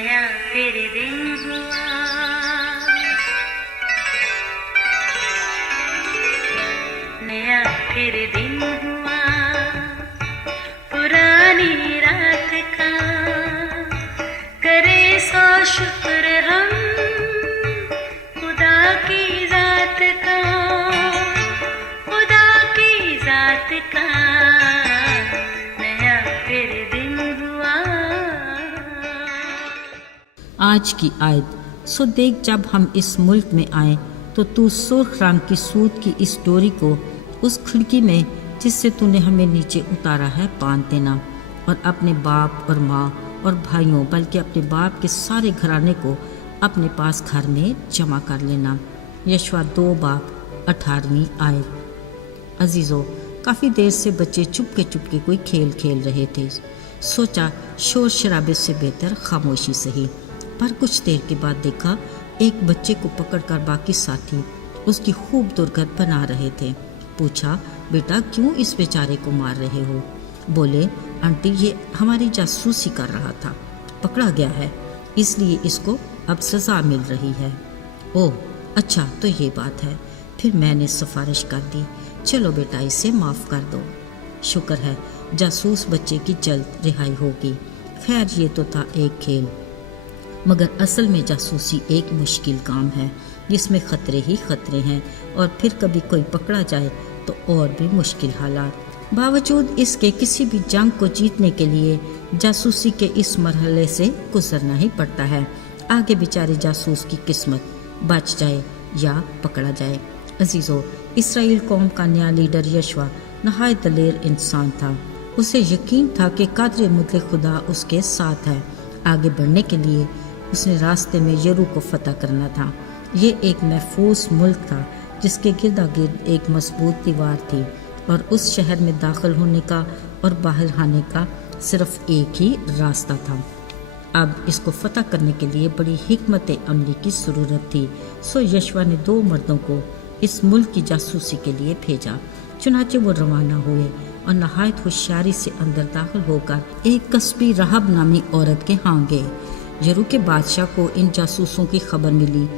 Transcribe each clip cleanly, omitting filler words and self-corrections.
नया फिर दिन हुआ, नया फिर दिन हुआ, पुरानी रात का करे सो शुक्र हम खुदा की जात का, खुदा की जात का नया फिर दिन हुआ। आज की आयत। सो देख, जब हम इस मुल्क में आए तो तू सुर्ख रंग की सूत की इस डोरी को उस खिड़की में जिससे तूने हमें नीचे उतारा है बांध देना, और अपने बाप और माँ और भाइयों बल्कि अपने बाप के सारे घराने को अपने पास घर में जमा कर लेना। यशवा 2 बाब 18वीं आयत। अजीज़ों, काफ़ी देर से बच्चे चुपके कोई खेल खेल रहे थे। सोचा शोर शराबे से बेहतर खामोशी सही, पर कुछ देर के बाद देखा एक बच्चे को पकड़कर बाकी साथी उसकी खूब दुर्गत बना रहे थे। पूछा, बेटा क्यों इस बेचारे को मार रहे हो? बोले, आंटी ये हमारी जासूसी कर रहा था, पकड़ा गया है, इसलिए इसको अब सज़ा मिल रही है। ओह अच्छा, तो ये बात है। फिर मैंने सिफारिश कर दी, चलो बेटा इसे माफ़ कर दो। शुक्र है जासूस बच्चे की जल्द रिहाई होगी। खैर ये तो था एक खेल, मगर असल में जासूसी एक मुश्किल काम है जिसमें ख़तरे ही ख़तरे हैं, और फिर कभी कोई पकड़ा जाए तो और भी मुश्किल हालात। बावजूद इसके किसी भी जंग को जीतने के लिए जासूसी के इस मरहले से गुजरना ही पड़ता है। आगे बेचारे जासूस की किस्मत बच जाए या पकड़ा जाए। अजीज़ों, इसराइल कौम का नया लीडर यशवा नहायत दलेर इंसान था। उसे यकीन था कि कादर मुतलक खुदा उसके साथ है। आगे बढ़ने के लिए उसने रास्ते में यरू को फतह करना था। ये एक महफूज मुल्क था जिसके गिरदा गिर्द एक मजबूत दीवार थी, और उस शहर में दाखिल होने का और बाहर आने का सिर्फ एक ही रास्ता था। अब इसको फतह करने के लिए बड़ी हिकमत अमली की ज़रूरत थी। सो यशवा ने 2 मर्दों को इस मुल्क की जासूसी के लिए भेजा। चुनाचे वो रवाना हुए और नहायत होशियारी से अंदर दाखिल होकर एक कस्बी रहब नामी औरत के यहाँ गए। यरू के बादशाह को इन जासूसों की खबर मिली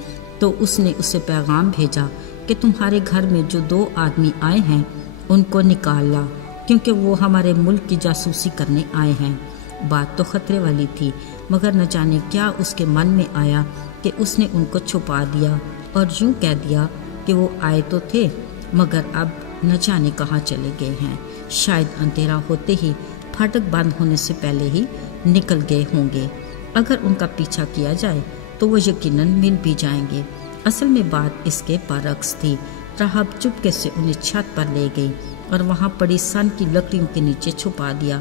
तो उसने उसे पैगाम भेजा कि तुम्हारे घर में जो 2 आदमी आए हैं उनको निकाल ला, क्योंकि वो हमारे मुल्क की जासूसी करने आए हैं। बात तो खतरे वाली थी, मगर न जाने क्या उसके मन में आया कि उसने उनको छुपा दिया और यूं कह दिया कि वो आए तो थे, मगर अब न जाने कहाँ चले गए हैं। शायद अंधेरा होते ही फाटक बंद होने से पहले ही निकल गए होंगे। अगर उनका पीछा किया जाए तो वो यकीनन मिल भी जाएंगे। असल में बात इसके बरअक्स थी। राहब चुपके से उन्हें छत पर ले गई और वहाँ पड़ी सन की लकड़ियों के नीचे छुपा दिया।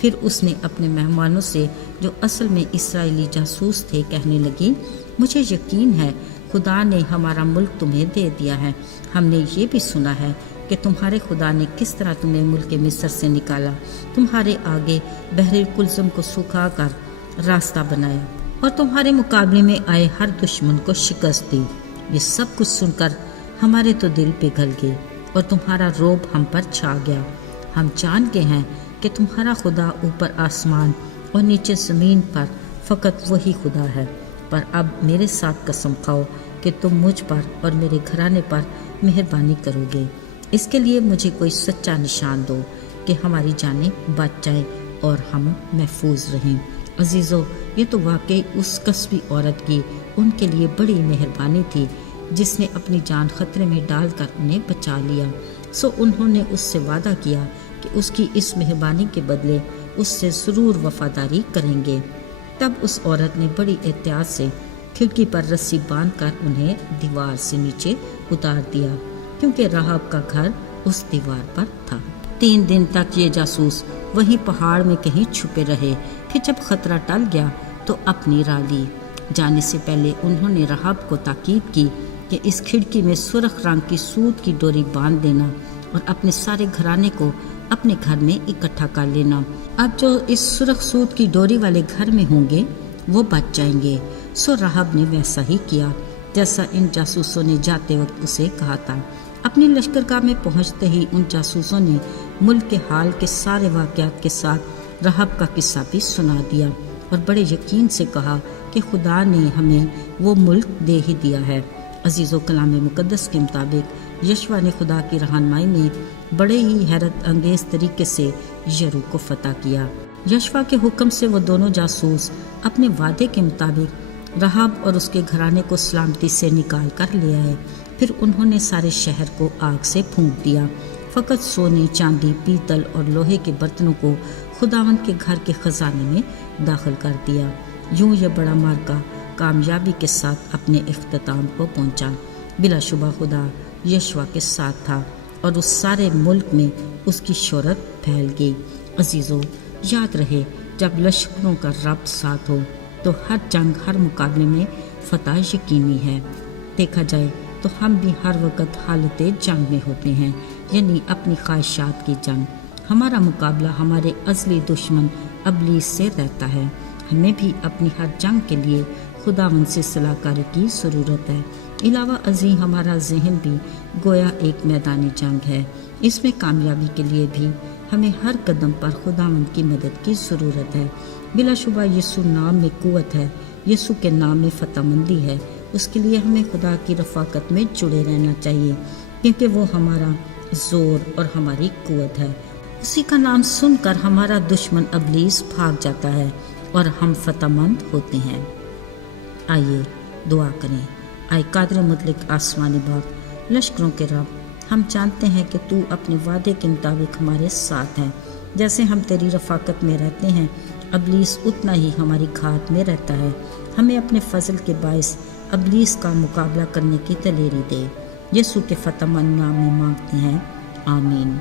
फिर उसने अपने मेहमानों से, जो असल में इसराइली जासूस थे, कहने लगी, मुझे यकीन है खुदा ने हमारा मुल्क तुम्हें दे दिया है। हमने ये भी सुना है कि तुम्हारे खुदा ने किस तरह तुम्हें मुल्क मिस्र से निकाला, तुम्हारे आगे बहरे कुलज़ुम को सुखा कर रास्ता बनाया और तुम्हारे मुकाबले में आए हर दुश्मन को शिकस्त दी। ये सब कुछ सुनकर हमारे तो दिल पिघल गए और तुम्हारा रोब हम पर छा गया। हम जान के हैं कि तुम्हारा खुदा ऊपर आसमान और नीचे ज़मीन पर फ़कत वही खुदा है, पर अब मेरे साथ कसम खाओ कि तुम मुझ पर और मेरे घराने पर मेहरबानी करोगे। इसके लिए मुझे कोई सच्चा निशान दो कि हमारी जानें बच जाए और हम महफूज रहें। अजीज़ों, ये तो वाकई उस कस्बी औरत की उनके लिए बड़ी मेहरबानी थी जिसने अपनी जान खतरे में डालकर उन्हें बचा लिया। सो उन्होंने उससे वादा किया कि उसकी इस मेहरबानी के बदले उससे ज़रूर वफादारी करेंगे। तब उस औरत ने बड़ी एहतियात से खिड़की पर रस्सी बांधकर उन्हें दीवार से नीचे उतार दिया, क्योंकि राहब का घर उस दीवार पर था। 3 दिन तक ये जासूस वहीं पहाड़ में कहीं छुपे रहे। फिर जब खतरा टल गया तो अपनी राह ली। जाने से पहले उन्होंने राहब को ताकीद की कि इस खिड़की में सुर्ख रंग की सूत की डोरी बांध देना और अपने सारे घराने को अपने घर में इकट्ठा कर लेना। अब जो इस सुर्ख सूत की डोरी वाले घर में होंगे वो बच जाएंगे। सो राहब ने वैसा ही किया जैसा इन जासूसों ने जाते वक्त उसे कहा था। अपनी लश्करगाह में पहुंचते ही उन जासूसों ने मुल्क के हाल के सारे वाक़यात के साथ राहब का किस्सा भी सुना दिया। اور بڑے یقین سے کہا کہ خدا نے ہمیں وہ ملک دے ہی دیا ہے۔ عزیز و کلام مقدس کے مطابق یشوع نے خدا کی رہنمائی میں بڑے ہی حیرت انگیز طریقے سے یریکو کو فتح کیا۔ یشوع کے حکم سے وہ دونوں جاسوس اپنے وعدے کے مطابق رہاب اور اس کے گھرانے کو سلامتی سے نکال کر لے آئے۔ پھر انہوں نے سارے شہر کو آگ سے پھونک دیا، فقط سونے، چاندی، پیتل اور لوہے کے برتنوں کو خداوند کے گھر کے خزانے میں داخل کر دیا۔ یوں یہ بڑا معرکہ کامیابی کے ساتھ اپنے اختتام کو پہنچا۔ بلا شبہ خدا یشوع کے ساتھ تھا اور اس سارے ملک میں اس کی شہرت پھیل گئی۔ عزیزو، یاد رہے جب لشکروں کا رب ساتھ ہو تو ہر جنگ، ہر مقابلے میں فتح یقینی ہے۔ دیکھا جائے تو ہم بھی ہر وقت حالت جنگ میں ہوتے ہیں، یعنی اپنی خواہشات کی جنگ۔ ہمارا مقابلہ ہمارے ازلی دشمن ابلیس سے رہتا ہے۔ ہمیں بھی اپنی ہر جنگ کے لیے خداوند سے صلاح کاری کی ضرورت ہے۔ علاوہ ازیں ہمارا ذہن بھی گویا ایک میدانی جنگ ہے۔ اس میں کامیابی کے لیے بھی ہمیں ہر قدم پر خداوند کی مدد کی ضرورت ہے۔ بلا شبہ یسوع نام میں قوت ہے، یسوع کے نام میں فتح مندی ہے۔ اس کے لیے ہمیں خدا کی رفاقت میں جڑے رہنا چاہیے، کیونکہ وہ ہمارا زور اور ہماری قوت ہے۔ اسی کا نام سن کر ہمارا دشمن ابلیس بھاگ جاتا ہے اور ہم فتح مند ہوتے ہیں۔ آئیے دعا کریں۔ آئے قادر مطلق آسمانی باپ، لشکروں کے رب، ہم جانتے ہیں کہ تو اپنے وعدے کے مطابق ہمارے ساتھ ہے۔ جیسے ہم تیری رفاقت میں رہتے ہیں، ابلیس اتنا ہی ہماری گھات میں رہتا ہے۔ ہمیں اپنے فضل کے باعث ابلیس کا مقابلہ کرنے کی دلیری دے۔ یسوع کے فتح مند نام میں مانگتے ہیں، آمین۔